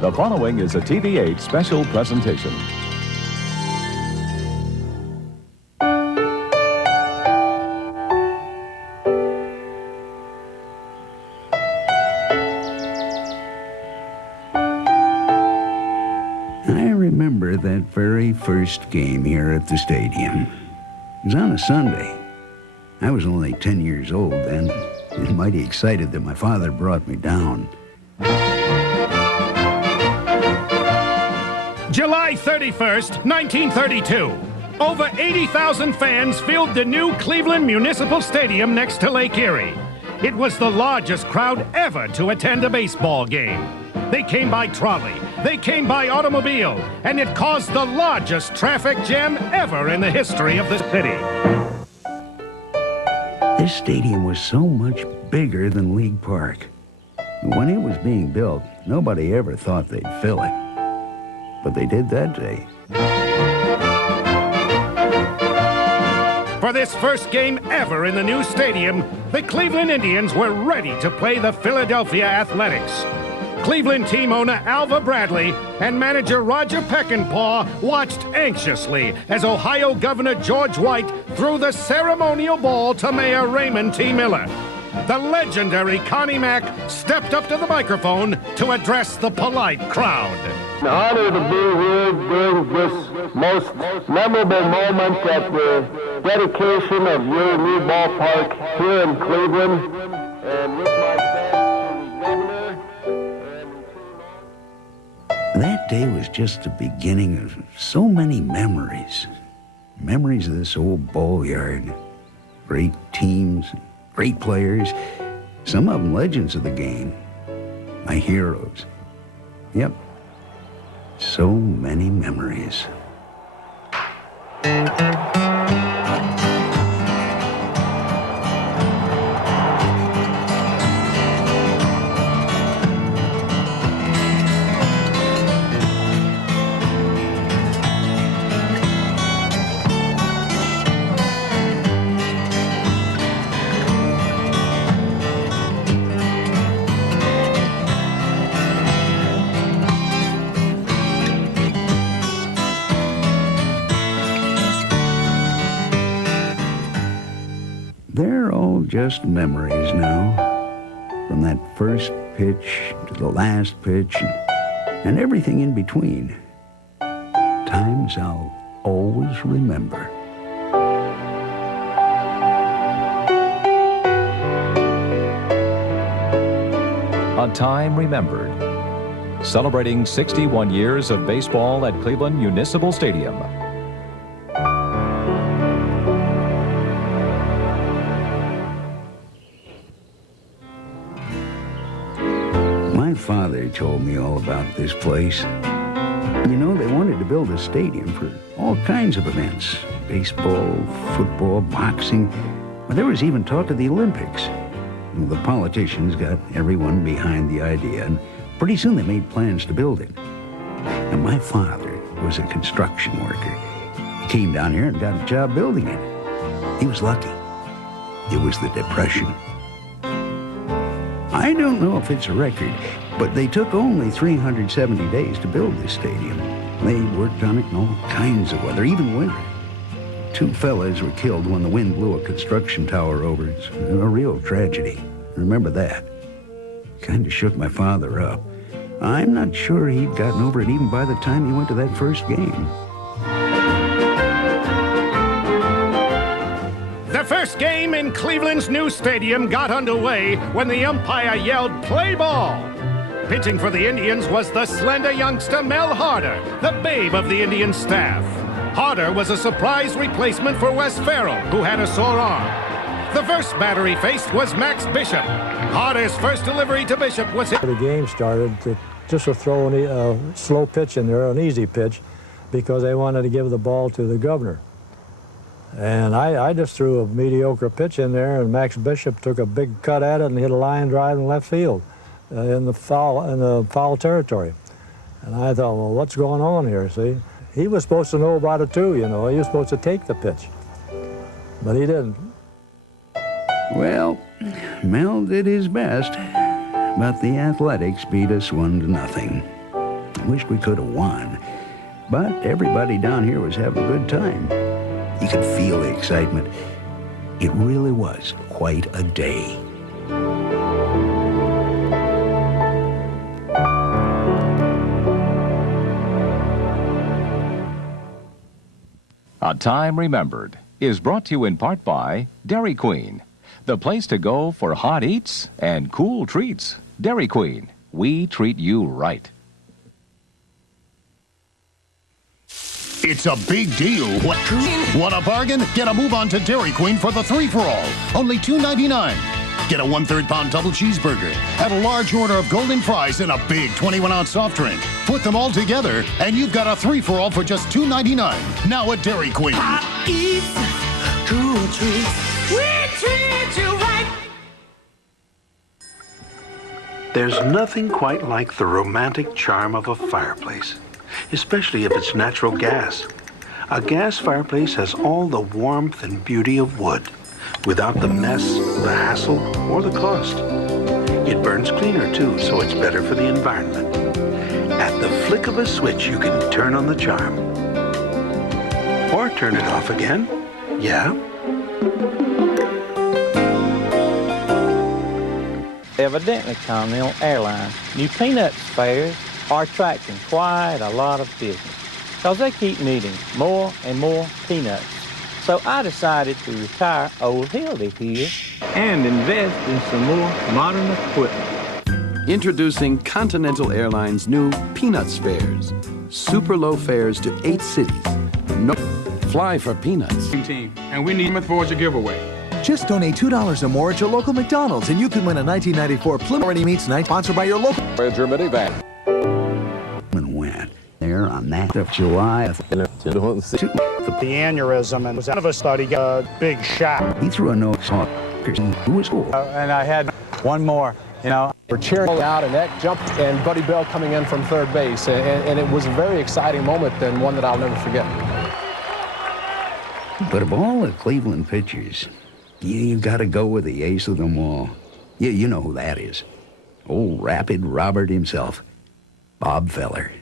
The following is a TV8 special presentation. I remember that very first game here at the stadium. It was on a Sunday. I was only 10 years old then, and mighty excited that my father brought me down. July 31st, 1932. Over 80,000 fans filled the new Cleveland Municipal Stadium next to Lake Erie. It was the largest crowd ever to attend a baseball game. They came by trolley, they came by automobile, and it caused the largest traffic jam ever in the history of the city. This stadium was so much bigger than League Park. When it was being built, nobody ever thought they'd fill it. But they did that day. For this first game ever in the new stadium, the Cleveland Indians were ready to play the Philadelphia Athletics. Cleveland team owner Alva Bradley and manager Roger Peckinpah watched anxiously as Ohio Governor George White threw the ceremonial ball to Mayor Raymond T. Miller. The legendary Connie Mack stepped up to the microphone to address the polite crowd. An honor to be here during this most memorable moment at the dedication of your new ballpark here in Cleveland. And with my thanks to the governor and the team. That day was just the beginning of so many memories. Memories of this old ball yard. Great teams, great players, some of them legends of the game. My heroes. Yep. So many memories. They're all just memories now. From that first pitch to the last pitch and everything in between. Times I'll always remember. A Time Remembered. Celebrating 61 years of baseball at Cleveland Municipal Stadium. My father told me all about this place. You know, they wanted to build a stadium for all kinds of events. Baseball, football, boxing. But there was even talk of the Olympics. Well, the politicians got everyone behind the idea, and pretty soon they made plans to build it. And my father was a construction worker. He came down here and got a job building it. He was lucky. It was the Depression. I don't know if it's a record, but they took only 370 days to build this stadium. They worked on it in all kinds of weather, even winter. 2 fellas were killed when the wind blew a construction tower over. It's a real tragedy. Remember that. Kind of shook my father up. I'm not sure he'd gotten over it even by the time he went to that first game. The first game in Cleveland's new stadium got underway when the umpire yelled, "Play ball!" Pitching for the Indians was the slender youngster Mel Harder, the babe of the Indian staff. Harder was a surprise replacement for Wes Farrell, who had a sore arm. The first batter he faced was Max Bishop. Harder's first delivery to Bishop was hit. The game started just to throw a slow pitch in there, an easy pitch, because they wanted to give the ball to the governor. And I just threw a mediocre pitch in there, and Max Bishop took a big cut at it and hit a line drive in left field in the foul territory. And I thought, well, what's going on here, see? He was supposed to know about it too, you know. He was supposed to take the pitch, but he didn't. Well, Mel did his best, but the Athletics beat us 1-0. wished we could have won. But everybody down here was having a good time. You could feel the excitement. It really was quite a day. A Time Remembered is brought to you in part by Dairy Queen, the place to go for hot eats and cool treats. Dairy Queen, we treat you right. It's a big deal. What a bargain? Get a move on to Dairy Queen for the 3-for-all. Only $2.99. Get a 1/3 pound double cheeseburger, add a large order of golden fries, and a big 21-ounce soft drink. Put them all together, and you've got a 3-for-all for just $2.99. Now at Dairy Queen. Hot eats, cool treats, we treat you right. There's nothing quite like the romantic charm of a fireplace, especially if it's natural gas. A gas fireplace has all the warmth and beauty of wood, without the mess, the hassle, or the cost. It burns cleaner too, so it's better for the environment. At the flick of a switch, you can turn on the charm. Or turn it off again. Yeah? Evidently, Continental Airlines, new Peanuts fares are attracting quite a lot of business because they keep needing more and more peanuts. So I decided to retire old Hildy here and invest in some more modern equipment. Introducing Continental Airlines' new Peanuts fares. Super low fares to 8 cities. No, fly for peanuts. Team, and we need Plymouth Voyager giveaway. Just donate $2 or more at your local McDonald's, and you can win a 1994 Plymouth Already Meets Night, sponsored by your local Voyager minivan. And went there on that of July. The aneurysm, and none of us thought he got a big shot. He threw a no soft. Who was cool? And I had one more, We're cheering out, and that jump, and Buddy Bell coming in from third base, and it was a very exciting moment and one that I'll never forget. But of all the Cleveland pitchers, you got to go with the ace of them all. You know who that is. Old Rapid Robert himself, Bob Feller.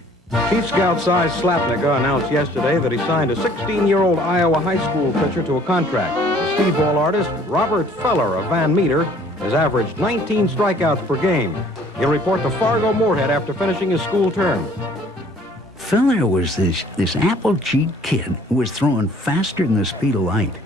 Chief Scout Cy Slapnicka announced yesterday that he signed a 16-year-old Iowa high school pitcher to a contract. The speed ball artist, Robert Feller of Van Meter, has averaged 19 strikeouts per game. He'll report to Fargo-Moorhead after finishing his school term. Feller was this apple-cheeked kid who was throwing faster than the speed of light.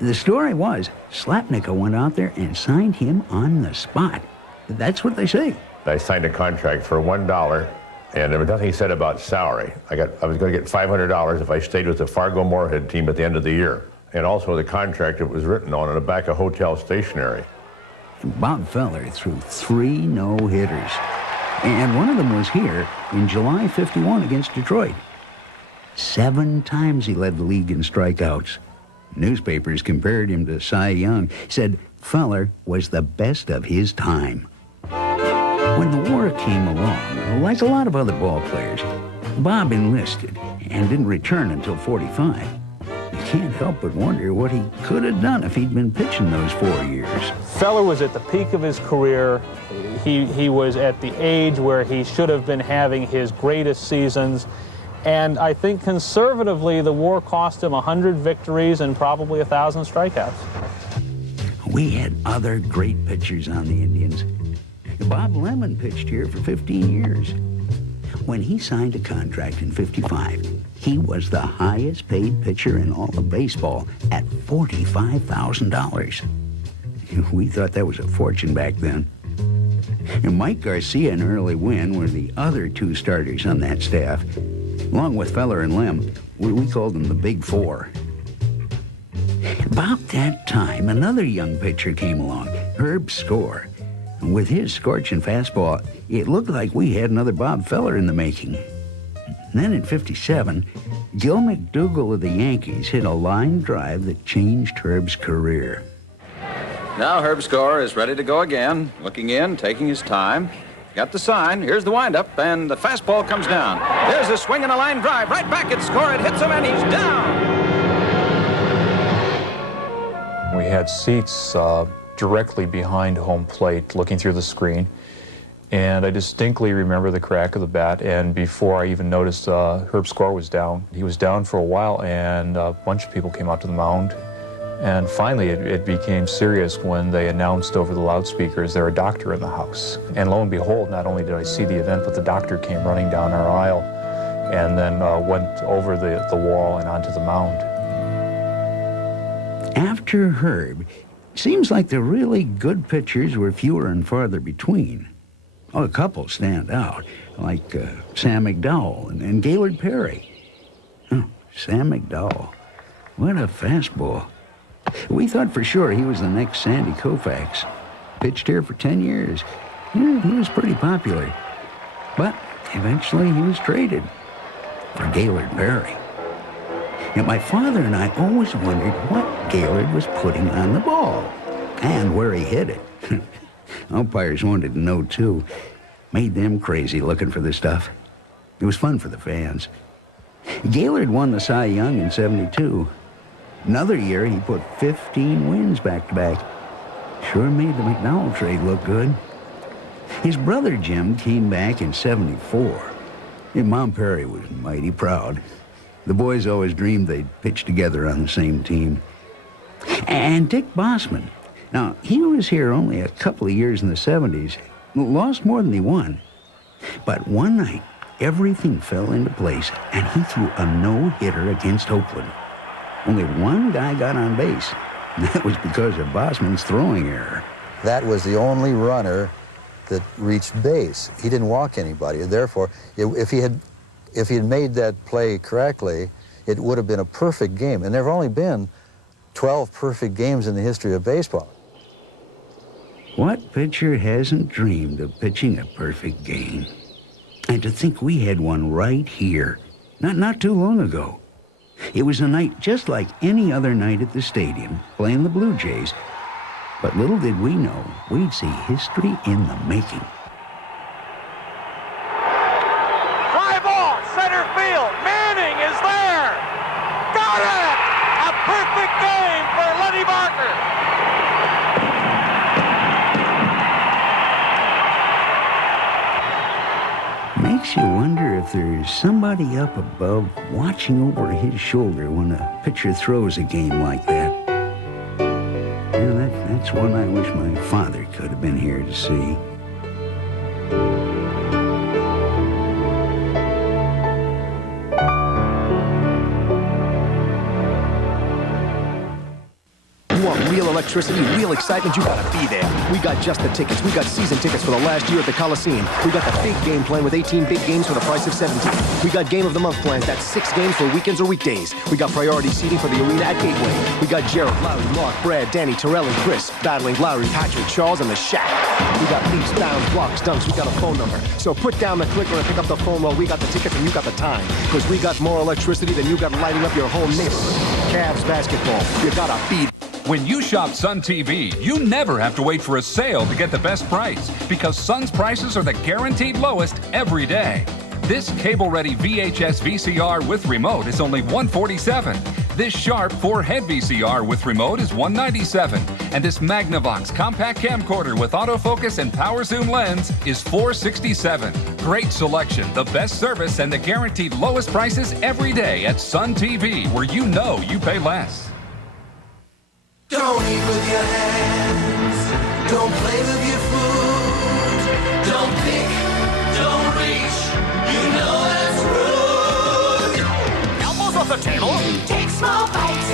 The story was, Slapnicka went out there and signed him on the spot. That's what they say. I signed a contract for $1, and there was nothing he said about salary. I was going to get $500 if I stayed with the Fargo-Moorhead team at the end of the year. And also the contract it was written on the back of hotel stationery. Bob Feller threw 3 no-hitters. And one of them was here in July '51 against Detroit. 7 times he led the league in strikeouts. Newspapers compared him to Cy Young, said Feller was the best of his time. When the war came along, like a lot of other ball players, Bob enlisted and didn't return until 45. You can't help but wonder what he could have done if he'd been pitching those 4 years. Feller was at the peak of his career. He was at the age where he should have been having his greatest seasons. And I think conservatively, the war cost him 100 victories and probably 1,000 strikeouts. We had other great pitchers on the Indians. Bob Lemon pitched here for 15 years. When he signed a contract in '55, he was the highest paid pitcher in all of baseball at $45,000. We thought that was a fortune back then. And Mike Garcia and Early Wynn were the other 2 starters on that staff. Along with Feller and Lem, we called them the Big Four. About that time, another young pitcher came along, Herb Score. With his scorching fastball, it looked like we had another Bob Feller in the making. And then in '57, Gil McDougall of the Yankees hit a line drive that changed Herb's career. Now Herb Score is ready to go again, looking in, taking his time. Got the sign, here's the windup, and the fastball comes down. There's a swing and a line drive, right back at Score, it hits him and he's down! We had seats directly behind home plate looking through the screen. And I distinctly remember the crack of the bat, and before I even noticed Herb's score was down. He was down for a while, and a bunch of people came out to the mound. And finally, it became serious when they announced over the loudspeakers there a doctor in the house. And lo and behold, not only did I see the event, but the doctor came running down our aisle and then went over the wall and onto the mound. After Herb, it seems like the really good pitchers were fewer and farther between. Oh, a couple stand out, like Sam McDowell and Gaylord Perry. Oh, Sam McDowell. What a fastball. We thought for sure he was the next Sandy Koufax. Pitched here for 10 years. Yeah, he was pretty popular. But eventually he was traded for Gaylord Perry. And my father and I always wondered what Gaylord was putting on the ball and where he hit it. Umpires wanted to know, too. Made them crazy looking for this stuff. It was fun for the fans. Gaylord won the Cy Young in '72. Another year, he put 15 wins back-to-back. Sure made the McDowell trade look good. His brother Jim came back in '74. And Mom Perry was mighty proud. The boys always dreamed they'd pitch together on the same team. And Dick Bossman. Now, he was here only a couple of years in the '70s. Lost more than he won. But one night, everything fell into place, and he threw a no-hitter against Oakland. Only one guy got on base, and that was because of Bossman's throwing error. That was the only runner that reached base. He didn't walk anybody. Therefore, if he had made that play correctly, it would have been a perfect game. And there have only been 12 perfect games in the history of baseball. What pitcher hasn't dreamed of pitching a perfect game? And to think we had one right here, not too long ago. It was a night just like any other night at the stadium, playing the Blue Jays. But little did we know, we'd see history in the making. Fly ball, center field. Manning is there. Got it! A perfect game for Lenny Barker. Makes you wonder if there's somebody up above watching over his shoulder when a pitcher throws a game like that. Yeah, that's one I wish my father could have been here to see. You want real electricity, real excitement, you gotta be there. We got just the tickets. We got season tickets for the last year at the Coliseum. We got the big game plan with 18 big games for the price of 17. We got game of the month plans, that's 6 games for weekends or weekdays. We got priority seating for the arena at Gateway. We got Gerald, Lowry, Mark, Brad, Danny, Terrell, and Chris battling Lowry, Patrick, Charles, and the Shack. We got leaps, bounds, blocks, dunks. We got a phone number. So put down the clicker and pick up the phone while we got the tickets and you got the time. Because we got more electricity than you got lighting up your whole neighborhood. Cavs basketball, you gotta be. When you shop Sun TV, you never have to wait for a sale to get the best price because Sun's prices are the guaranteed lowest every day. This cable-ready VHS VCR with remote is only $147. This Sharp 4-head VCR with remote is $197. And this Magnavox compact camcorder with autofocus and power zoom lens is $467. Great selection, the best service, and the guaranteed lowest prices every day at Sun TV, where you know you pay less. Don't eat with your hands. Don't play with your food. Don't pick, don't reach. You know that's rude. Elbows off the table. Take small bites.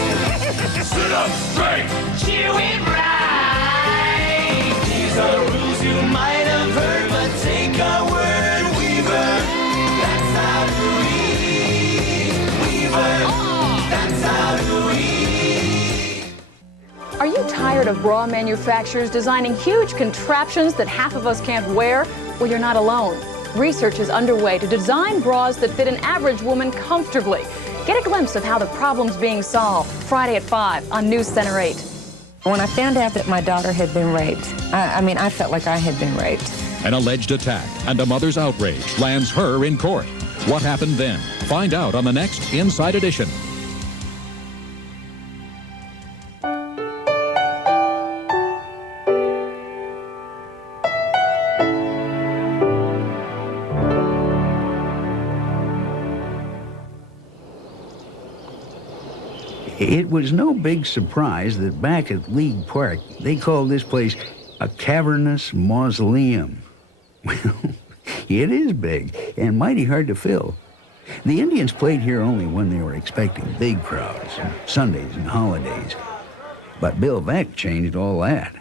Sit up straight. Chew it right. These are rules you might have heard, but take our word, Weaver. That's how to eat. Weaver. That's how to eat. Are you tired of bra manufacturers designing huge contraptions that half of us can't wear? Well, you're not alone. Research is underway to design bras that fit an average woman comfortably. Get a glimpse of how the problem's being solved Friday at 5 on News Center 8. When I found out that my daughter had been raped, I felt like I had been raped. An alleged attack and a mother's outrage lands her in court. What happened then? Find out on the next Inside Edition. It was no big surprise that back at League Park, they called this place a cavernous mausoleum. Well, it is big and mighty hard to fill. The Indians played here only when they were expecting big crowds, Sundays and holidays. But Bill Veeck changed all that.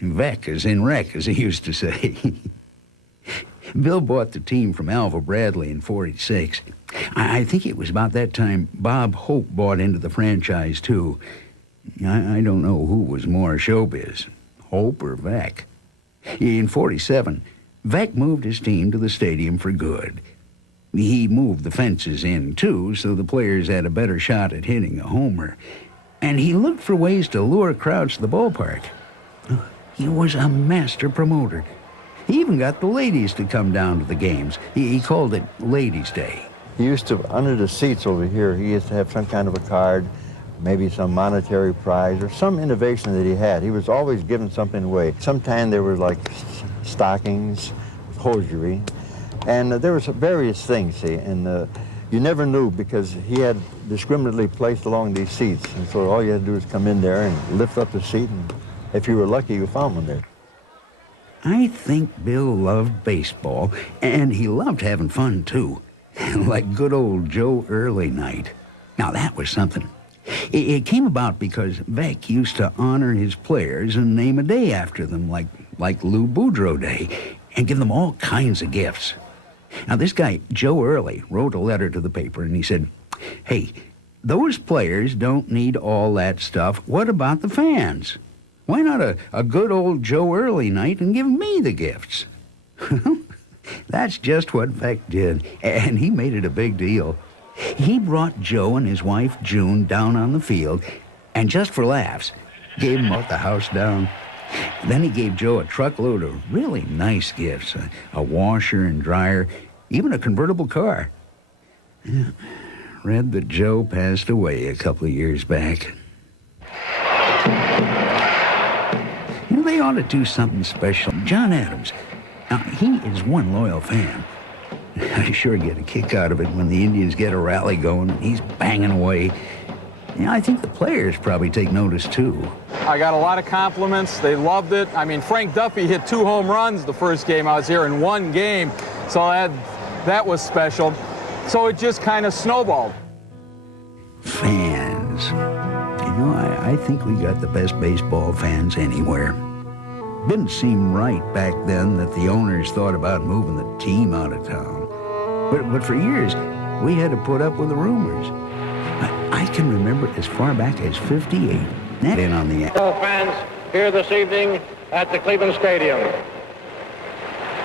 Veeck as in wreck, as he used to say. Bill bought the team from Alva Bradley in '46. I think it was about that time Bob Hope bought into the franchise, too. I don't know who was more showbiz, Hope or Veeck. In '47, Veeck moved his team to the stadium for good. He moved the fences in, too, so the players had a better shot at hitting a homer. And he looked for ways to lure crowds to the ballpark. He was a master promoter. He even got the ladies to come down to the games. He called it Ladies' Day. He used to, under the seats over here, he used to have some kind of a card, maybe some monetary prize or some innovation that he had. He was always giving something away. Sometimes there were like stockings, hosiery, and there was various things, see, and you never knew because he had discriminately placed along these seats, and so all you had to do was come in there and lift up the seat, and if you were lucky, you found one there. I think Bill loved baseball, and he loved having fun, too. Like good old Joe Early night. Now, that was something. It came about because Veeck used to honor his players and name a day after them, like Lou Boudreau Day, and give them all kinds of gifts. Now, this guy, Joe Early, wrote a letter to the paper, and he said, "Hey, those players don't need all that stuff. What about the fans? Why not a good old Joe Early night and give me the gifts?" That's just what Veeck did, and he made it a big deal. He brought Joe and his wife, June, down on the field, and just for laughs, gave him the house down. Then he gave Joe a truckload of really nice gifts, a washer and dryer, even a convertible car. Read that Joe passed away a couple of years back. You know, they ought to do something special. John Adams, now, he is one loyal fan. I sure get a kick out of it when the Indians get a rally going and he's banging away. You know, I think the players probably take notice, too. I got a lot of compliments. They loved it. I mean, Frank Duffy hit 2 home runs the first game I was here in one game, so that was special. So it just kind of snowballed. Fans. You know, I think we got the best baseball fans anywhere. Didn't seem right back then that the owners thought about moving the team out of town. But for years, we had to put up with the rumors. I can remember as far back as '58. In on the fans here this evening at the Cleveland Stadium.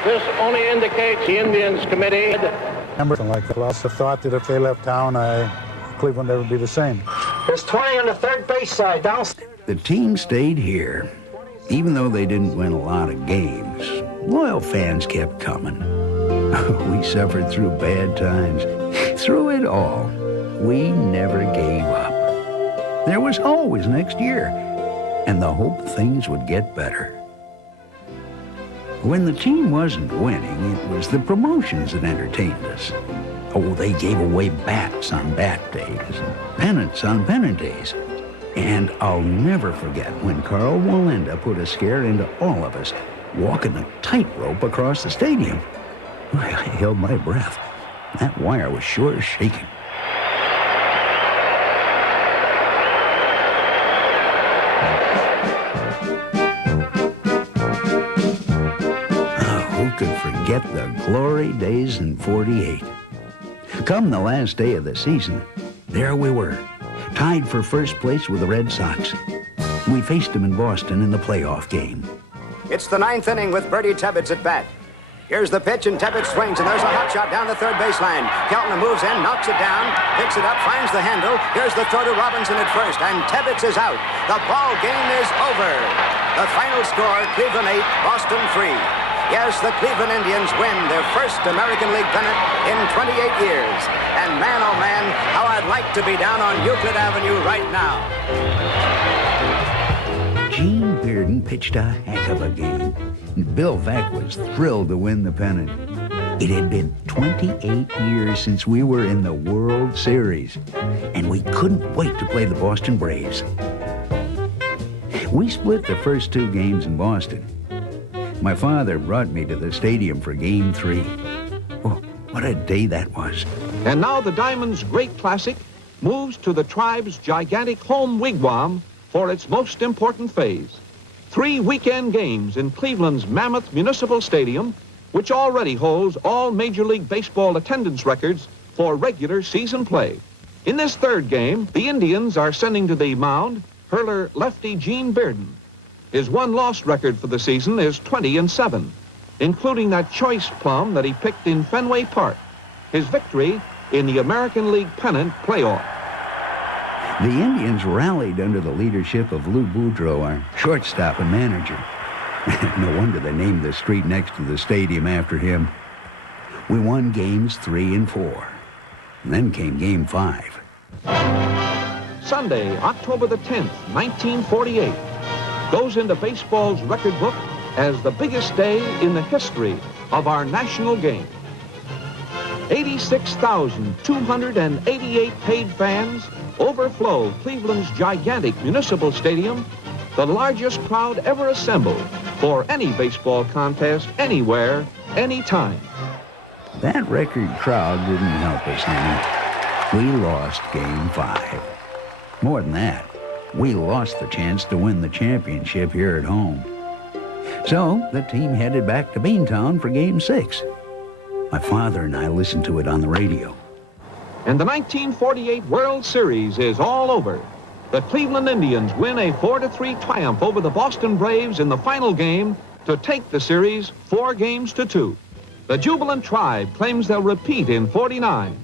This only indicates the Indians committee. Like that. Lots of thought that if they left town, Cleveland would never be the same. There's 20 on the third base side downstairs. The team stayed here. Even though they didn't win a lot of games, loyal fans kept coming. We suffered through bad times. Through it all, we never gave up. There was always next year, and the hope things would get better. When the team wasn't winning, it was the promotions that entertained us. Oh, they gave away bats on bat days and pennants on pennant days. And I'll never forget when Carl Wallenda put a scare into all of us, walking a tightrope across the stadium. I held my breath. That wire was sure shaking. Who could forget the glory days in '48? Come the last day of the season, there we were, tied for first place with the Red Sox. We faced them in Boston in the playoff game. It's the 9th inning with Bertie Tebbets at bat. Here's the pitch, and Tebbets swings, and there's a hot shot down the third baseline. Keltner moves in, knocks it down, picks it up, finds the handle. Here's the throw to Robinson at first, and Tebbets is out. The ball game is over. The final score, Cleveland 8, Boston 3. Yes, the Cleveland Indians win their first American League pennant in 28 years. And man, oh man, how I'd like to be down on Euclid Avenue right now. Gene Bearden pitched a heck of a game. Bill Veeck was thrilled to win the pennant. It had been 28 years since we were in the World Series, and we couldn't wait to play the Boston Braves. We split the first 2 games in Boston. My father brought me to the stadium for Game 3. Oh, what a day that was. And now the Diamond's great classic moves to the tribe's gigantic home wigwam for its most important phase. 3 weekend games in Cleveland's mammoth municipal stadium, which already holds all Major League Baseball attendance records for regular season play. In this 3rd game, the Indians are sending to the mound hurler lefty Gene Bearden. His 1-loss record for the season is 20-7, including that choice plum that he picked in Fenway Park, his victory in the American League pennant playoff. The Indians rallied under the leadership of Lou Boudreau, our shortstop and manager. No wonder they named the street next to the stadium after him. We won games 3 and 4. And then came Game 5. Sunday, October the 10th, 1948, goes into baseball's record book as the biggest day in the history of our national game. 86,288 paid fans overflow Cleveland's gigantic municipal stadium, the largest crowd ever assembled for any baseball contest anywhere, anytime. That record crowd didn't help us any. We lost Game 5. More than that, we lost the chance to win the championship here at home. So the team headed back to Beantown for Game 6. My father and I listened to it on the radio. And the 1948 World Series is all over. The Cleveland Indians win a 4-3 triumph over the Boston Braves in the final game to take the series 4-2. The jubilant tribe claims they'll repeat in 49.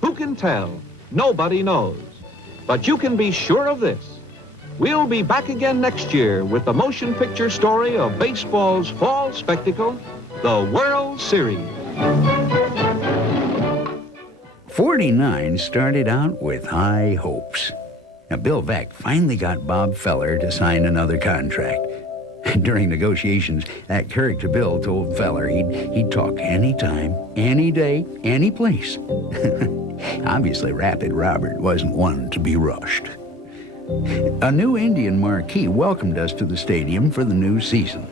Who can tell? Nobody knows. But you can be sure of this. We'll be back again next year with the motion picture story of baseball's fall spectacle, the World Series. 49 started out with high hopes. Now, Bill Veeck finally got Bob Feller to sign another contract. During negotiations, that character Bill told Feller he'd talk anytime, any day, any place. Obviously, Rapid Robert wasn't one to be rushed. A new Indian marquee welcomed us to the stadium for the new season.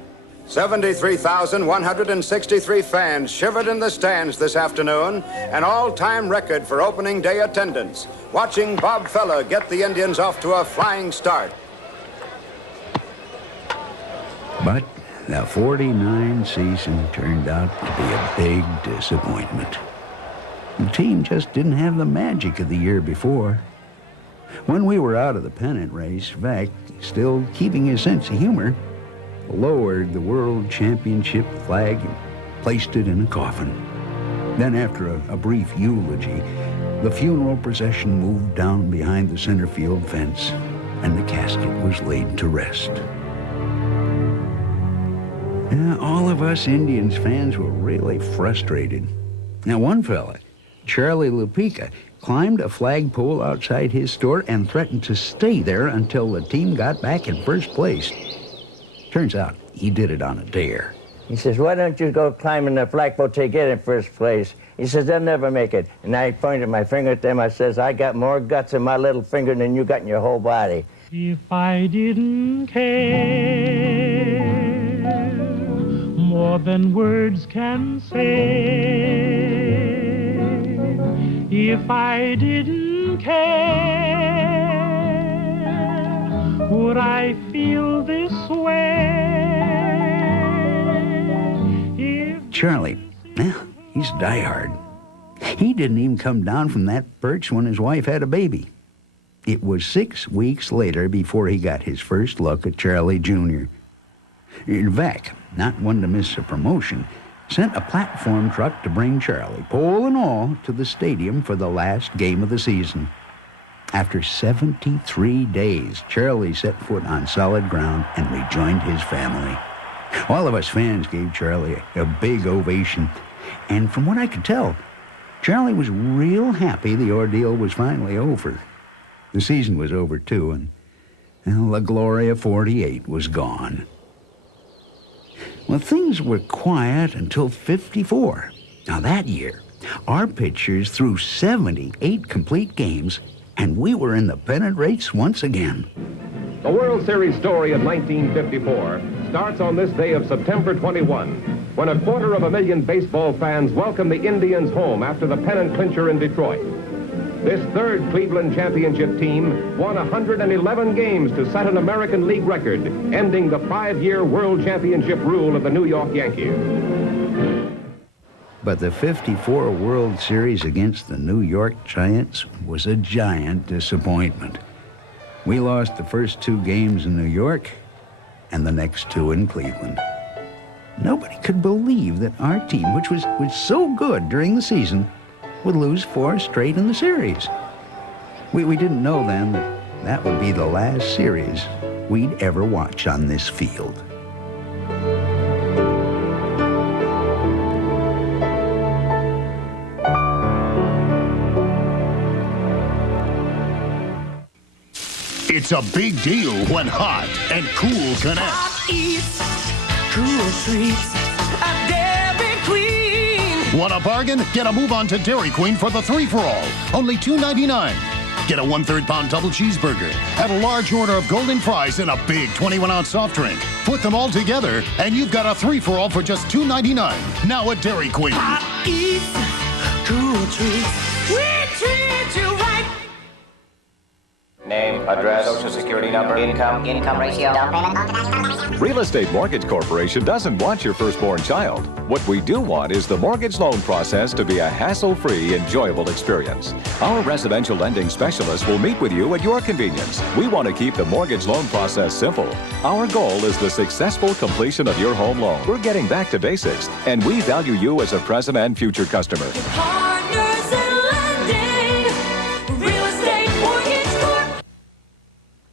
73,163 fans shivered in the stands this afternoon, an all-time record for opening day attendance, watching Bob Feller get the Indians off to a flying start. But the 49 season turned out to be a big disappointment. The team just didn't have the magic of the year before. When we were out of the pennant race, Veeck, still keeping his sense of humor, lowered the World Championship flag and placed it in a coffin. Then, after a brief eulogy, the funeral procession moved down behind the center field fence, and the casket was laid to rest. All of us Indians fans were really frustrated. Now, one fella, Charlie Lupica, climbed a flagpole outside his store and threatened to stay there until the team got back in first place. Turns out he did it on a dare. He says, why don't you go climbing the flagpole till you get in first place? He says, they'll never make it. And I pointed my finger at them. I says, I got more guts in my little finger than you got in your whole body. If I didn't care more than words can say, if I didn't care, would I feel this way? Charlie, he's diehard. He didn't even come down from that perch when his wife had a baby. It was 6 weeks later before he got his first look at Charlie Jr. Veeck, not one to miss a promotion, sent a platform truck to bring Charlie, pole and all, to the stadium for the last game of the season. After 73 days, Charlie set foot on solid ground and rejoined his family. All of us fans gave Charlie a big ovation, and from what I could tell, Charlie was real happy the ordeal was finally over. The season was over, too, and La Gloria 48 was gone. Well, things were quiet until 54. Now that year, our pitchers threw 78 complete games, and we were in the pennant race once again. The World Series story of 1954 starts on this day of September 21, when 250,000 baseball fans welcomed the Indians home after the pennant clincher in Detroit. This third Cleveland championship team won 111 games to set an American League record, ending the 5-year World Championship rule of the New York Yankees. But the '54 World Series against the New York Giants was a giant disappointment. We lost the first 2 games in New York and the next 2 in Cleveland. Nobody could believe that our team, which was so good during the season, would lose 4 straight in the series. We didn't know then that would be the last series we'd ever watch on this field. It's a big deal when hot and cool connect. Hot eats, cool treats, a Dairy Queen. Want a bargain? Get a move on to Dairy Queen for the 3-for-all. Only $2.99. Get a 1/3 pound double cheeseburger, add a large order of golden fries, and a big 21-ounce soft drink. Put them all together, and you've got a 3-for-all for just $2.99. Now at Dairy Queen. Hot eats, cool treats, we treat you right. Name, address, social security number, income ratio, down payment. Real Estate Mortgage Corporation doesn't want your firstborn child. What we do want is the mortgage loan process to be a hassle-free, enjoyable experience. Our residential lending specialist will meet with you at your convenience. We want to keep the mortgage loan process simple. Our goal is the successful completion of your home loan. We're getting back to basics, and we value you as a present and future customer. Partners in lending, Real Estate Mortgage Corp.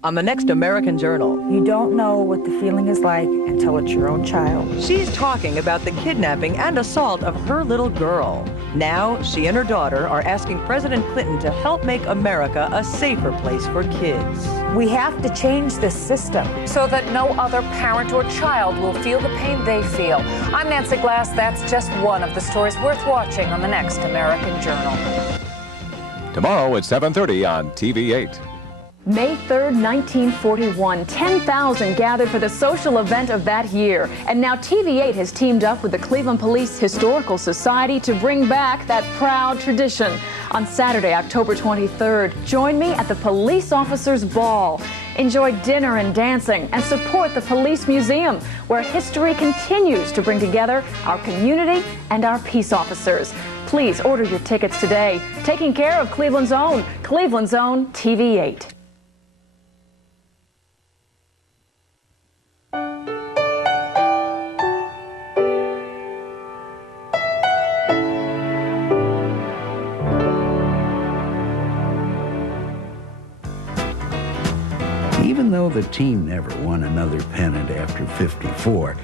On the next American Journal. You don't know what the feeling is like until it's your own child. She's talking about the kidnapping and assault of her little girl. Now, she and her daughter are asking President Clinton to help make America a safer place for kids. We have to change this system so that no other parent or child will feel the pain they feel. I'm Nancy Glass. That's just one of the stories worth watching on the next American Journal. Tomorrow at 7:30 on TV8. May 3rd, 1941, 10,000 gathered for the social event of that year. And now TV8 has teamed up with the Cleveland Police Historical Society to bring back that proud tradition. On Saturday, October 23rd, join me at the Police Officers Ball. Enjoy dinner and dancing and support the Police Museum, where history continues to bring together our community and our peace officers. Please order your tickets today. Taking care of Cleveland's own TV8. Even though the team never won another pennant after '54,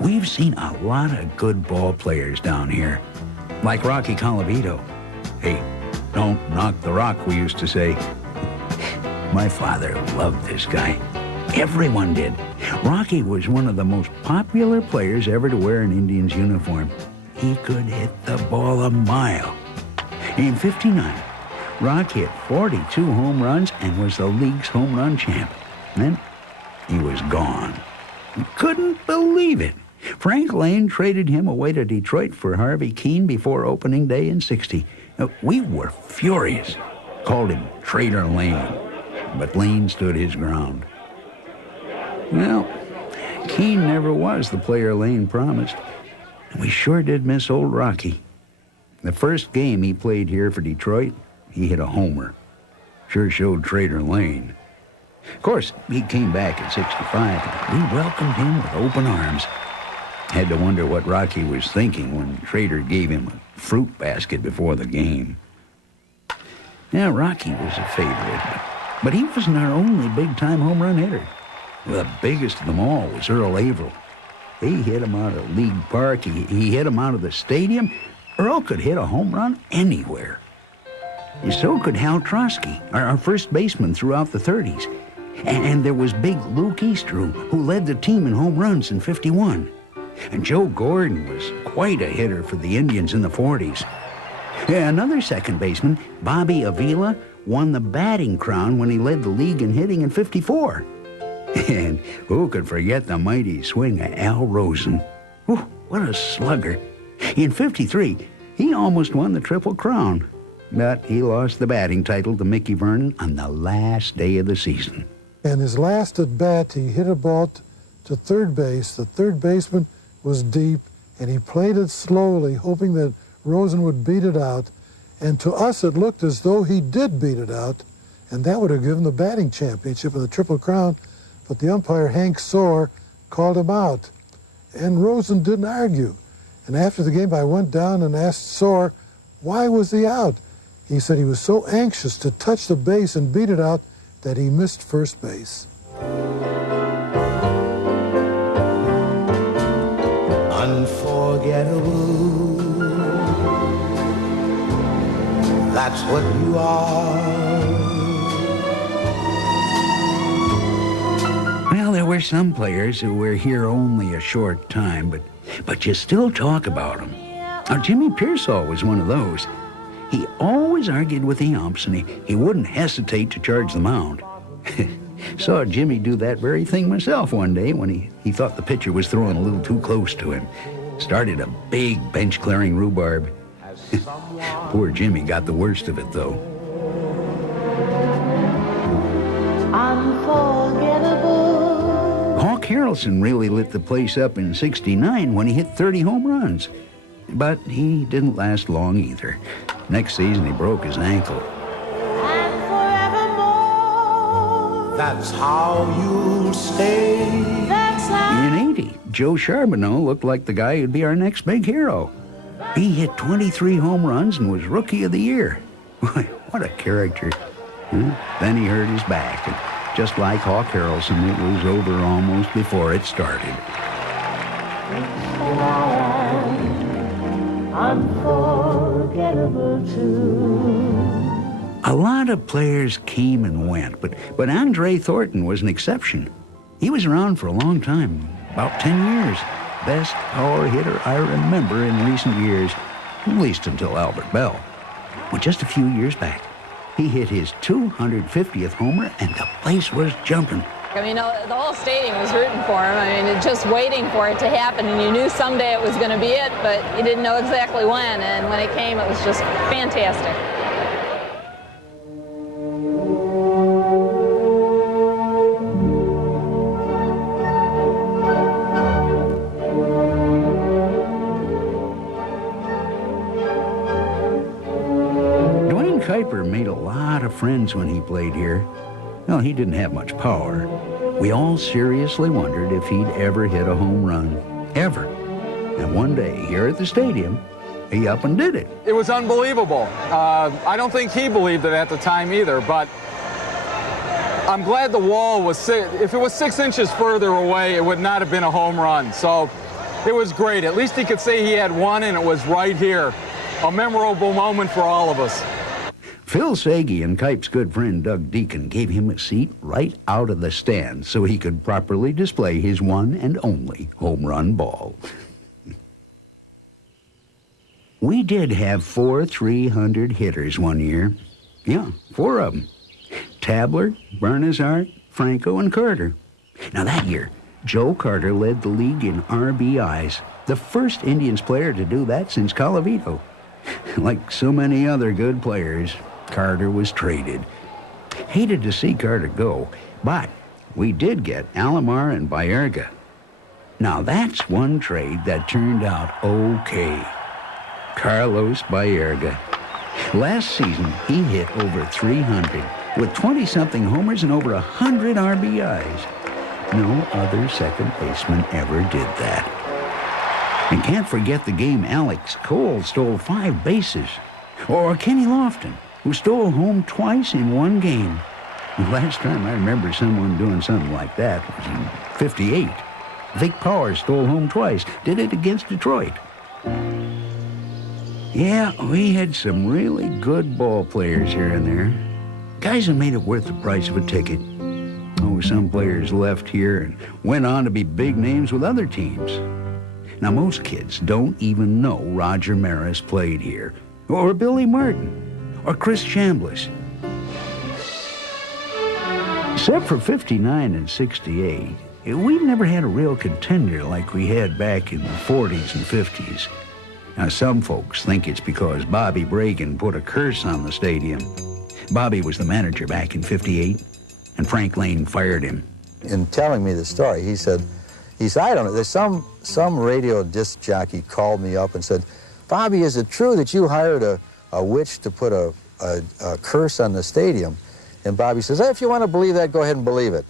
we've seen a lot of good ball players down here, like Rocky Colavito. Hey, don't knock the rock, we used to say. My father loved this guy. Everyone did. Rocky was one of the most popular players ever to wear an Indians uniform. He could hit the ball a mile. In '59, Rock hit 42 home runs and was the league's home run champ. Then he was gone. We couldn't believe it. Frank Lane traded him away to Detroit for Harvey Keene before opening day in '60. We were furious. Called him Trader Lane. But Lane stood his ground. Well, Keene never was the player Lane promised. And we sure did miss old Rocky. The first game he played here for Detroit, he hit a homer. Sure showed Trader Lane. Of course, he came back at 65, and we welcomed him with open arms. Had to wonder what Rocky was thinking when Trader gave him a fruit basket before the game. Yeah, Rocky was a favorite, but he wasn't our only big-time home run hitter. The biggest of them all was Earl Averill. He hit him out of League Park. He hit him out of the stadium. Earl could hit a home run anywhere. So could Hal Trotsky, our first baseman throughout the 30s. And there was big Luke Easter, who led the team in home runs in '51. And Joe Gordon was quite a hitter for the Indians in the 40s. Another second baseman, Bobby Avila, won the batting crown when he led the league in hitting in '54. And who could forget the mighty swing of Al Rosen? Ooh, what a slugger. In '53, he almost won the Triple Crown, but he lost the batting title to Mickey Vernon on the last day of the season. And his last at bat, he hit a ball to third base. The third baseman was deep, and he played it slowly, hoping that Rosen would beat it out. And to us, it looked as though he did beat it out, and that would have given the batting championship and the Triple Crown. But the umpire, Hank Soar, called him out. And Rosen didn't argue. And after the game, I went down and asked Soar, why was he out? He said he was so anxious to touch the base and beat it out that he missed first base. Unforgettable, that's what you are. Well, there were some players who were here only a short time, but you still talk about them. Now, Jimmy Pearsall was one of those. He always argued with the umps, and he wouldn't hesitate to charge the mound. Saw Jimmy do that very thing myself one day when he thought the pitcher was throwing a little too close to him. Started a big bench-clearing rhubarb. Poor Jimmy got the worst of it, though. Unforgettable. Hawk Harrelson really lit the place up in '69 when he hit 30 home runs. But he didn't last long either. Next season, he broke his ankle. And forevermore, that's how you'll stay. That's how. In '80, Joe Charbonneau looked like the guy who'd be our next big hero. He hit 23 home runs and was Rookie of the Year. What a character. Then he hurt his back, and just like Hawk Harrelson, it was over almost before it started. Unforgettable too. A lot of players came and went, but Andre Thornton was an exception. He was around for a long time, about 10 years. Best power hitter I remember in recent years, at least until Albert Bell. But just a few years back, he hit his 250th homer, and the place was jumping. I mean, the whole stadium was rooting for him. I mean, just waiting for it to happen, and you knew someday it was going to be it, but you didn't know exactly when, and when it came, it was just fantastic. Dwayne Kuiper made a lot of friends when he played here. Well, he didn't have much power. We all seriously wondered if he'd ever hit a home run. Ever. And one day, here at the stadium, he up and did it. It was unbelievable. I don't think he believed it at the time either, but I'm glad the wall was, if it was 6 inches further away, it would not have been a home run. So it was great. At least he could say he had one, and it was right here. A memorable moment for all of us. Phil Sagi and Kipe's good friend Doug Deacon gave him a seat right out of the stand so he could properly display his one and only home run ball. We did have 4 300 hitters one year. Yeah, 4 of them. Tabler, Bernazart, Franco, and Carter. Now that year, Joe Carter led the league in RBIs, the first Indians player to do that since Colavito. Like so many other good players, Carter was traded. Hated to see Carter go, but we did get Alomar and Baerga. Now that's one trade that turned out okay. Carlos Baerga. Last season, he hit over 300 with 20-something homers and over 100 RBIs. No other second baseman ever did that. And can't forget the game Alex Cole stole 5 bases. Or Kenny Lofton, who stole home twice in one game. The last time I remember someone doing something like that was in '58. Vic Power stole home twice, did it against Detroit. Yeah, we had some really good ball players here and there. Guys who made it worth the price of a ticket. Oh, some players left here and went on to be big names with other teams. Now, most kids don't even know Roger Maris played here, or Billy Martin, or Chris Chambliss. Except for 59 and 68, we've never had a real contender like we had back in the 40s and 50s. Now, some folks think it's because Bobby Bragan put a curse on the stadium. Bobby was the manager back in 58, and Frank Lane fired him. In telling me the story, he said, I don't know, there's some radio disc jockey called me up and said, Bobby, is it true that you hired a witch to put a curse on the stadium? And Bobby says, hey, if you want to believe that, go ahead and believe it.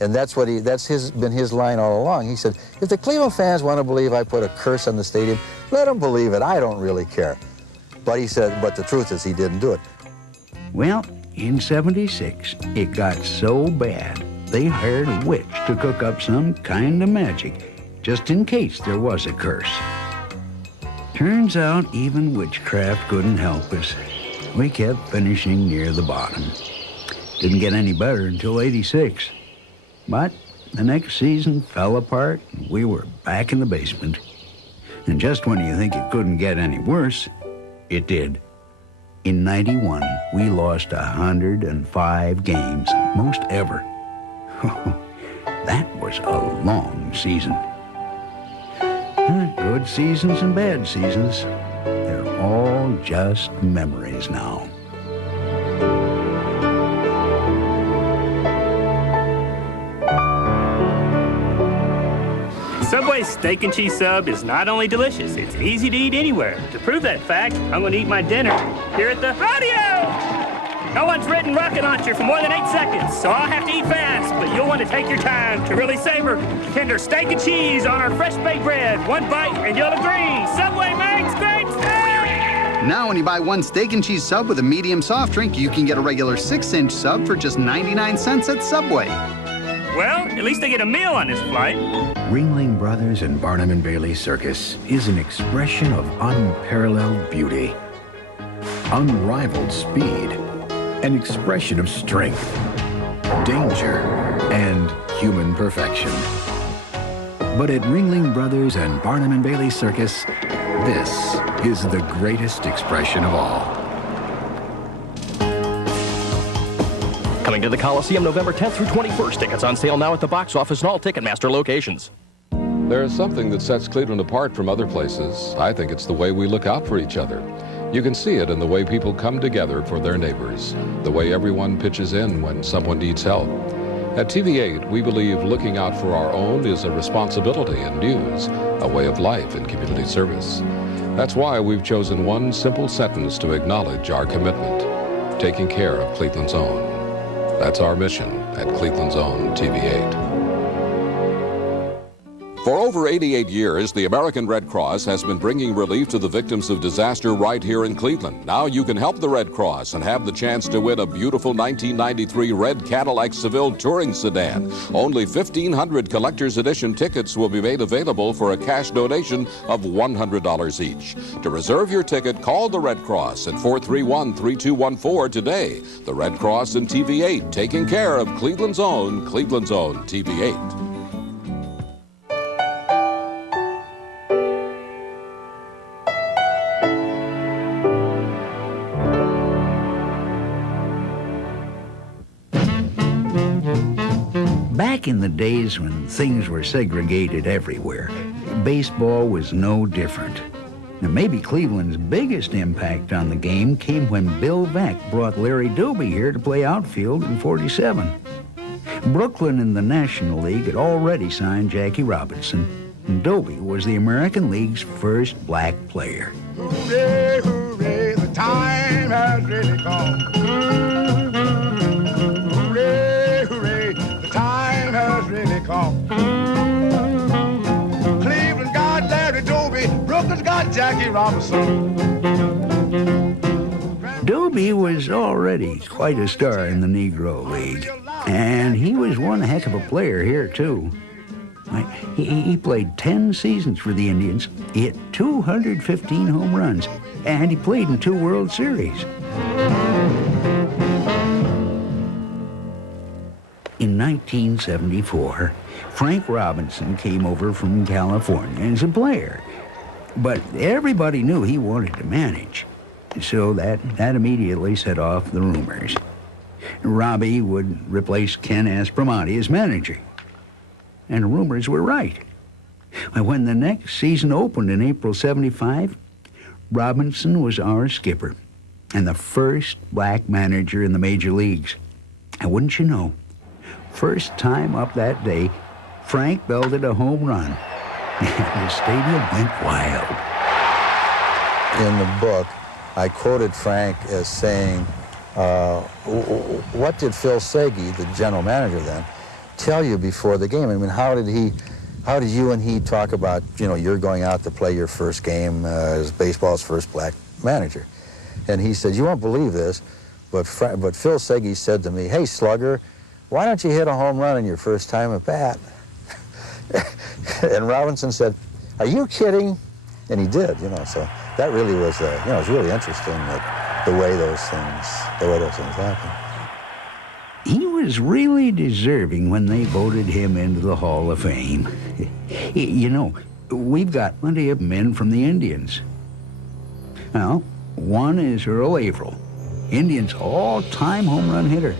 And that's been his line all along. He said, if the Cleveland fans want to believe I put a curse on the stadium, let them believe it. I don't really care. But he said, but the truth is he didn't do it. Well, in 76, it got so bad, they hired a witch to cook up some kind of magic, just in case there was a curse. Turns out even witchcraft couldn't help us. We kept finishing near the bottom. Didn't get any better until 86. But the next season fell apart, and we were back in the basement. And just when you think it couldn't get any worse, it did. In 91, we lost 105 games, most ever. That was a long season. Good seasons and bad seasons, they're all just memories now. Subway's steak and cheese sub is not only delicious, it's easy to eat anywhere. To prove that fact, I'm going to eat my dinner here at the rodeo. No one's ridden rocket launcher for more than 8 seconds, so I'll have to eat fast, but you'll want to take your time to really savor tender steak and cheese on our fresh baked bread. One bite and you'll agree, Subway makes great steak! Now when you buy one steak and cheese sub with a medium soft drink, you can get a regular 6-inch sub for just 99 cents at Subway. Well, at least I get a meal on this flight. Ringling Brothers and Barnum and Bailey Circus is an expression of unparalleled beauty, unrivaled speed, an expression of strength, danger, and human perfection. But at Ringling Brothers and Barnum and Bailey Circus, this is the greatest expression of all. Coming to the Coliseum November 10th through 21st. Tickets on sale now at the box office and all Ticketmaster locations. There is something that sets Cleveland apart from other places. I think it's the way we look out for each other. You can see it in the way people come together for their neighbors, the way everyone pitches in when someone needs help. At TV8, we believe looking out for our own is a responsibility in news, a way of life in community service. That's why we've chosen one simple sentence to acknowledge our commitment, taking care of Cleveland's own. That's our mission at Cleveland's own TV8. For over 88 years, the American Red Cross has been bringing relief to the victims of disaster right here in Cleveland. Now you can help the Red Cross and have the chance to win a beautiful 1993 red Cadillac Seville touring sedan. Only 1,500 Collector's Edition tickets will be made available for a cash donation of $100 each. To reserve your ticket, call the Red Cross at 431-3214 today. The Red Cross and TV8, taking care of Cleveland's own TV8. Back in the days when things were segregated everywhere, baseball was no different. Now, maybe Cleveland's biggest impact on the game came when Bill Vack brought Larry Doby here to play outfield in '47. Brooklyn in the National League had already signed Jackie Robinson, and Doby was the American League's first black player. Hooray, hooray, the time has really come. Hooray, hooray, the time has really come. Cleveland got Larry Doby, Brooklyn's got Jackie Robinson. Doby was already quite a star in the Negro League, and he was one heck of a player here, too. He played 10 seasons for the Indians, he hit 215 home runs, and he played in 2 World Series. In 1974, Frank Robinson came over from California as a player. But everybody knew he wanted to manage. So that immediately set off the rumors. Robbie would replace Ken Aspromonte as manager. And the rumors were right. When the next season opened in April '75, Robinson was our skipper and the first black manager in the major leagues. And wouldn't you know, first time up that day, Frank belted a home run. And the stadium went wild. In the book, I quoted Frank as saying, what did Phil Segui, the general manager then, tell you before the game? I mean, how did you and he talk about, you're going out to play your first game as baseball's first black manager? And he said, you won't believe this, but Phil Segui said to me, hey, slugger, why don't you hit a home run in your first time at bat? And Robinson said, are you kidding? And he did, so that really was, it was really interesting that the way those things happened. He was really deserving when they voted him into the Hall of Fame. We've got plenty of men from the Indians. Well, one is Earl Averill, Indians' all-time home run hitter.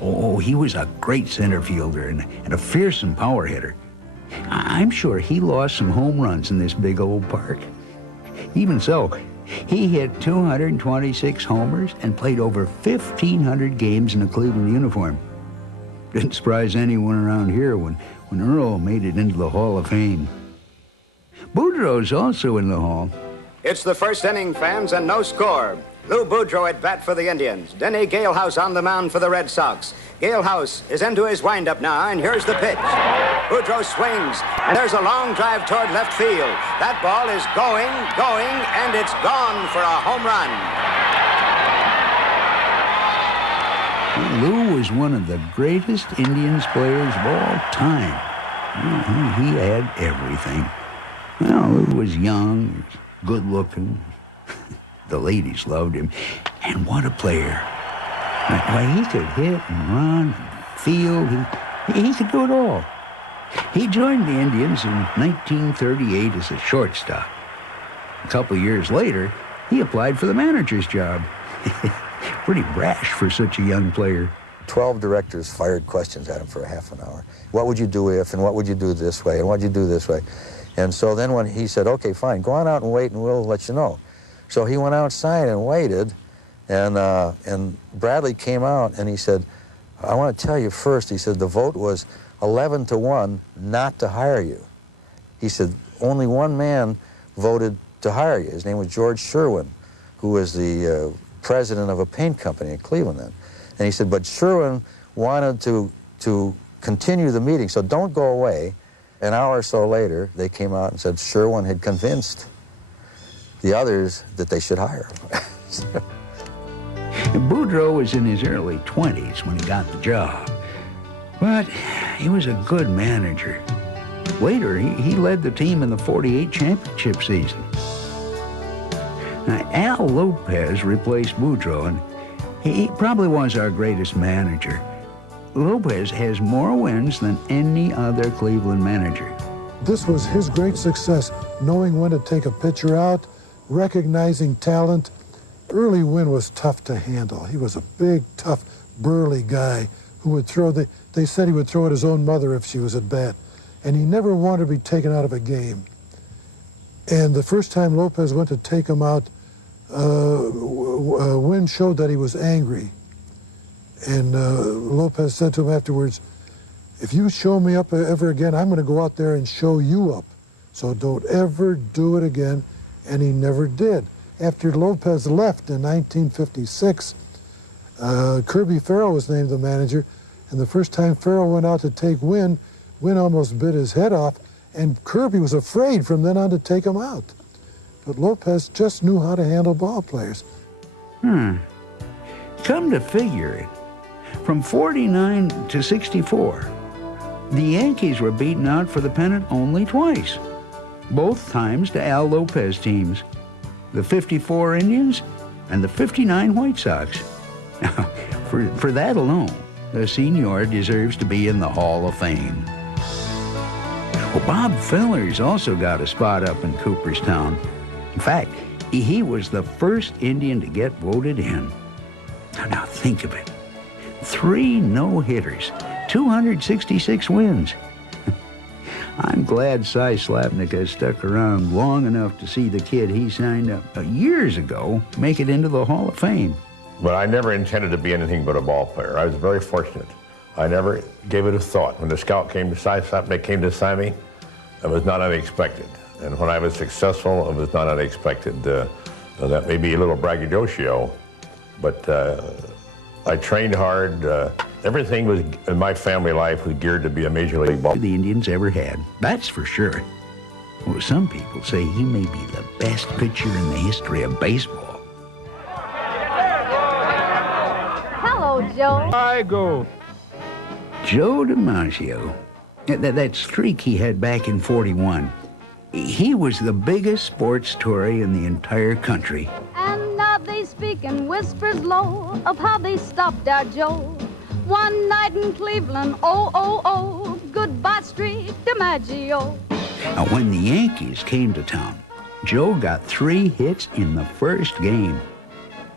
Oh, he was a great center fielder and a fearsome power hitter. I'm sure he lost some home runs in this big old park. Even so, he hit 226 homers and played over 1,500 games in a Cleveland uniform. Didn't surprise anyone around here when Earl made it into the Hall of Fame. Boudreaux's also in the Hall. It's the first inning, fans, and no score. Lou Boudreaux at bat for the Indians. Denny Galehouse on the mound for the Red Sox. Galehouse is into his windup now, and here's the pitch. Boudreaux swings, and there's a long drive toward left field. That ball is going, and it's gone for a home run. Lou was one of the greatest Indians players of all time. He had everything. Well, Lou was young, good-looking. The ladies loved him. And what a player. Why, he could hit and run and field. He could do it all. He joined the Indians in 1938 as a shortstop. A couple of years later, he applied for the manager's job. Pretty brash for such a young player. 12 directors fired questions at him for a half an hour. What would you do if, and what would you do this way, and what would you do this way? And so then when he said, okay, fine, go on out and wait and we'll let you know. So he went outside and waited, and Bradley came out and he said, I want to tell you first, he said, the vote was 11-1 not to hire you. He said, only one man voted to hire you. His name was George Sherwin, who was the president of a paint company in Cleveland then. And he said, but Sherwin wanted to continue the meeting, so don't go away. An hour or so later, they came out and said Sherwin had convinced the others that they should hire him. Boudreaux was in his early 20s when he got the job. But he was a good manager. Later, he led the team in the '48 championship season. Now, Al Lopez replaced Boudreaux, and he probably was our greatest manager. Lopez has more wins than any other Cleveland manager. This was his great success, knowing when to take a pitcher out, recognizing talent. Early Wynn was tough to handle. He was a big, tough, burly guy who would throw, they said he would throw at his own mother if she was at bat. And he never wanted to be taken out of a game. And the first time Lopez went to take him out, Wynn showed that he was angry. And Lopez said to him afterwards, if you show me up ever again, I'm going to go out there and show you up. So don't ever do it again. And he never did. After Lopez left in 1956, Kirby Farrell was named the manager. And the first time Farrell went out to take Wynn, Wynn almost bit his head off. And Kirby was afraid from then on to take him out. But Lopez just knew how to handle ball players. Come to figure it, from 49 to 64, the Yankees were beaten out for the pennant only twice, both times to Al Lopez teams, the 54 Indians and the 59 White Sox. For that alone, a senior deserves to be in the Hall of Fame. Well, Bob Feller's also got a spot up in Cooperstown. In fact, he was the first Indian to get voted in. Now think of it. 3 no-hitters, 266 wins. I'm glad Cy Slapnik stuck around long enough to see the kid he signed up years ago make it into the Hall of Fame. But I never intended to be anything but a ball player. I was very fortunate. I never gave it a thought. When the scout came to Cy Slapnik came to sign me, it was not unexpected. And when I was successful, it was not unexpected. That may be a little braggadocio, but I trained hard. Everything was in my family life was geared to be a major league ball. The Indians ever had, that's for sure. Well, some people say he may be the best pitcher in the history of baseball. Hello, Joe. I go. Joe DiMaggio. That streak he had back in '41. He was the biggest sports story in the entire country. And now they speak in whispers low of how they stopped our Joe. One night in Cleveland, oh, oh, oh, goodbye streak DiMaggio. Now, when the Yankees came to town, Joe got 3 hits in the first game.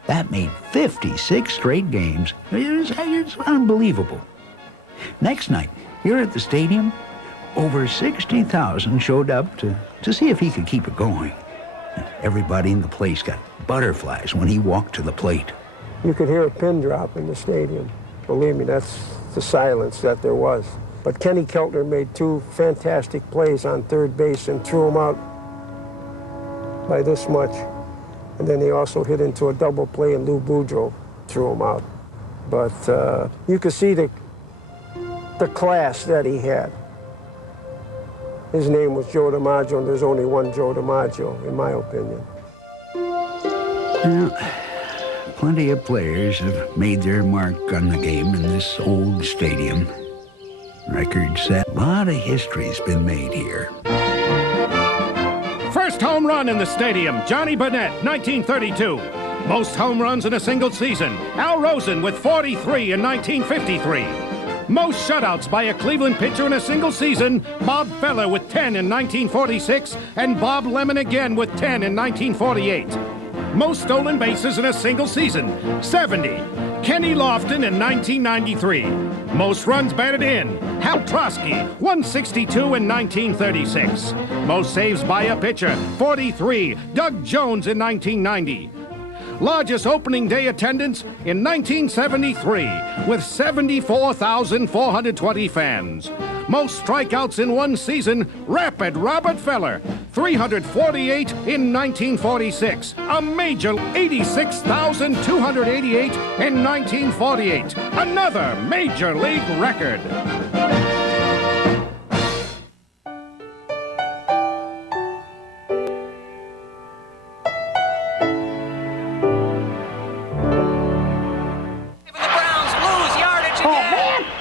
That made 56 straight games. It's unbelievable. Next night, here at the stadium, over 60,000 showed up to see if he could keep it going. Everybody in the place got butterflies when he walked to the plate. You could hear a pin drop in the stadium. Believe me, that's the silence that there was. But Kenny Keltner made 2 fantastic plays on third base and threw him out by this much. And then he also hit into a double play, and Lou Boudreau threw him out. But you could see the class that he had. His name was Joe DiMaggio, and there's only one Joe DiMaggio, in my opinion. Well, plenty of players have made their mark on the game in this old stadium. Record set. A lot of history's been made here. First home run in the stadium, Johnny Burnett, 1932. Most home runs in a single season, Al Rosen with 43 in 1953. Most shutouts by a Cleveland pitcher in a single season, Bob Feller with 10 in 1946, and Bob Lemon again with 10 in 1948. Most stolen bases in a single season, 70. Kenny Lofton in 1993. Most runs batted in, Hal Trosky, 162 in 1936. Most saves by a pitcher, 43. Doug Jones in 1990. Largest opening day attendance in 1973 with 74,420 fans. Most strikeouts in one season, Rapid Robert Feller, 348 in 1946. A major 86,288 in 1948. Another major league record.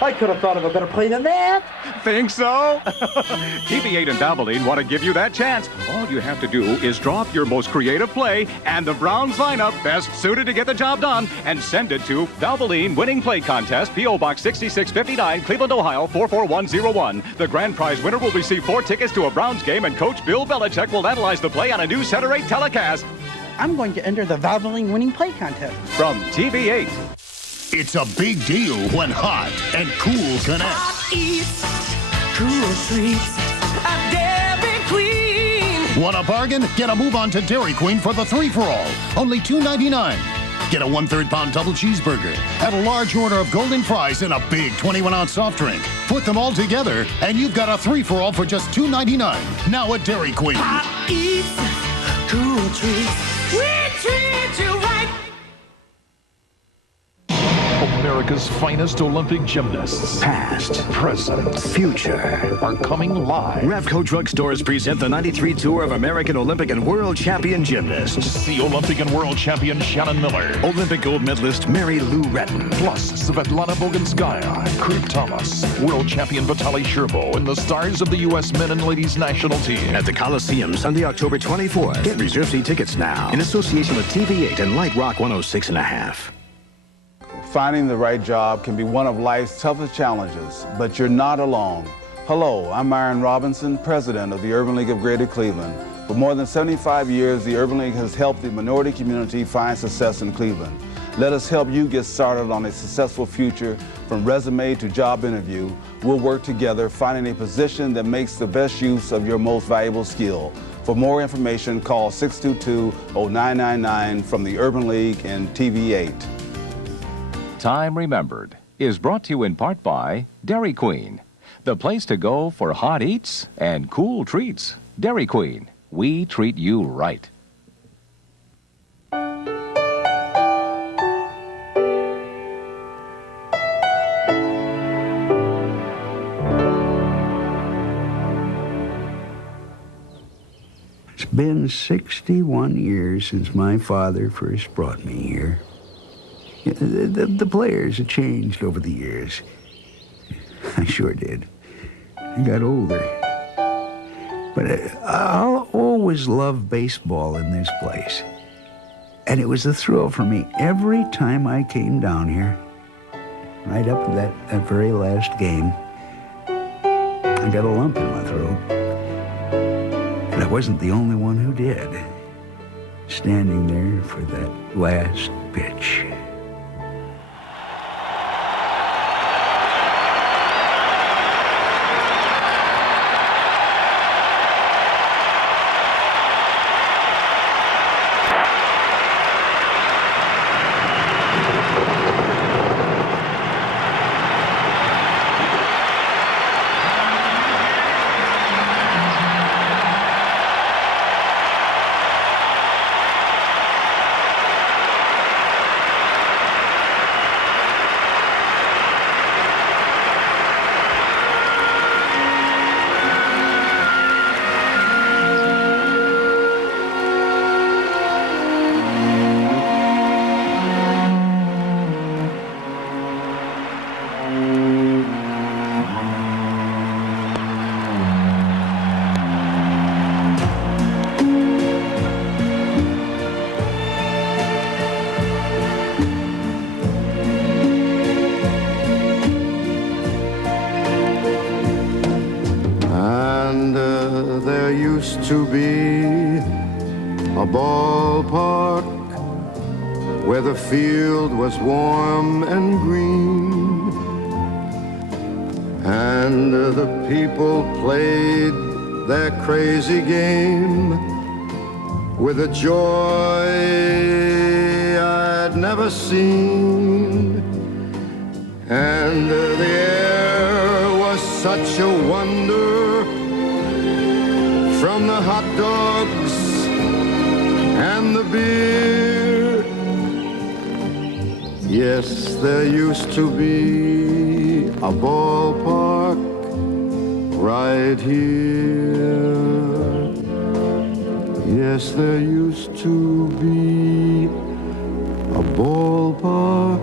I could have thought of a better play than that. Think so? TV8 and Valvoline want to give you that chance. All you have to do is drop your most creative play and the Browns lineup best suited to get the job done and send it to Valvoline Winning Play Contest, P.O. Box 6659, Cleveland, Ohio 44101. The grand prize winner will receive 4 tickets to a Browns game, and Coach Bill Belichick will analyze the play on a new Center 8 telecast. I'm going to enter the Valvoline Winning Play Contest. From TV8. It's a big deal when hot and cool connect. Eats, cool treats, a Dairy Queen. Want a bargain? Get a move on to Dairy Queen for the 3-for-all. Only $2.99. Get a 1/3 pound double cheeseburger. Add a large order of golden fries and a big 21-ounce soft drink. Put them all together, and you've got a 3-for-all for just $2.99. Now at Dairy Queen. Hot eats, cool treats, we treat you right. America's finest Olympic gymnasts, Past, present, future, are coming live. Revco Drugstores present the 93 Tour of American Olympic and World Champion Gymnasts. See Olympic and World Champion Shannon Miller, Olympic gold medalist Mary Lou Retton, plus Svetlana Boganskaya, Kurt Thomas, World Champion Vitaly Sherbo, and the stars of the U.S. men and ladies national team. At the Coliseum, Sunday, October 24th. Get reserve seat tickets now in association with TV8 and Light Rock 106.5. Finding the right job can be one of life's toughest challenges, but you're not alone. Hello, I'm Myron Robinson, president of the Urban League of Greater Cleveland. For more than 75 years, the Urban League has helped the minority community find success in Cleveland. Let us help you get started on a successful future from resume to job interview. We'll work together finding a position that makes the best use of your most valuable skill. For more information, call 622-0999 from the Urban League and TV8. Time Remembered is brought to you in part by Dairy Queen, the place to go for hot eats and cool treats. Dairy Queen, we treat you right. It's been 61 years since my father first brought me here. The players have changed over the years. I sure did. I got older. But I'll always love baseball in this place. And it was a thrill for me every time I came down here, right up to that very last game. I got a lump in my throat. And I wasn't the only one who did, standing there for that last pitch. To be a ballpark where the field was warm and green, and the people played their crazy game with a joy I'd never seen, and the air was such a wonder. From the hot dogs and the beer. Yes, there used to be a ballpark right here. Yes, there used to be a ballpark